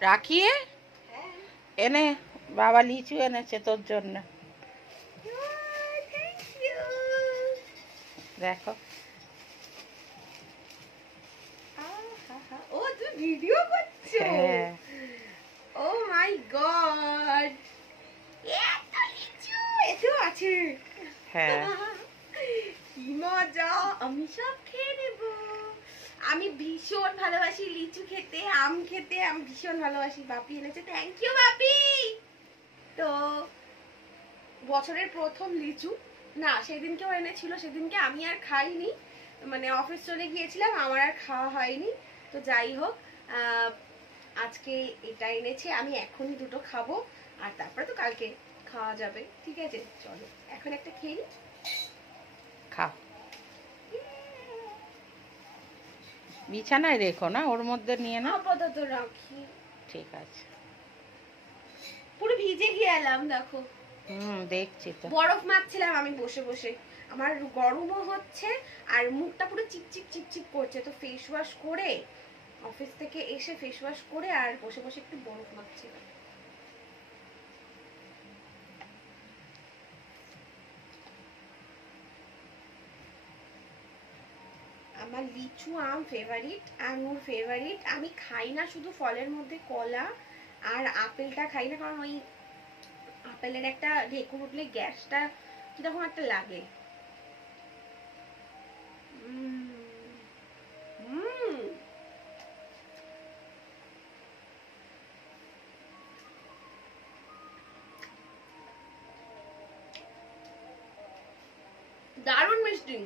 রাখিয়ে এনে বাবা লিচু এনেছে তোর জন্য। দেখো ও তুই ভিডিও করছো? ও মাই গড, এত লিচু এত আছে। হ্যাঁ কি মজা, আমি সব খেয়ে নেব। আমি ভীষণ ভালোবাসি লিচু খেতে, আম খেতে আমি ভীষণ ভালোবাসি। বাপি এনেছে, থ্যাংক ইউ বাপি। তো বছরের প্রথম লিচু না, সেদিনকেও এনেছিল, সেদিনকে আমি আর খাইনি, মানে অফিস চলে গিয়েছিলাম, আমার আর খাওয়া হয়নি। তো যাই হোক, আজকে এটা এনেছে, আমি এখনই দুটো খাবো, আর তারপরে তো কালকে খাওয়া যাবে। ঠিক আছে, চলো এখন একটা খেয়ে নিই। খাও, বিছানায় রেখো না, ওর মধ্যে নিয়ে না। আপাতত রাখি। ঠিক আছে। পুরো ভিজে গিয়ে এলাম দেখো। দেখছি তো। বরফ মাখছিলাম আমি বসে বসে, আমার গরমও হচ্ছে আর মুখটা পুরো চিপচিপ চিপচিপ করছে। তো ফেস ওয়াশ করে, অফিস থেকে এসে ফেস ওয়াশ করে আর বসে বসে একটু বরফ মাখছিলাম। আমার লিচু আম ফেভারিট, আঙুর ফেভারিট। আমি খাই না শুধু ফলের মধ্যে কলা আর আপেলটা খাই না, কারণ ওই আপেলের একটা ঢেকুর উঠলে গ্যাসটা কিরকম একটা লাগে। দারুণ মিষ্টি।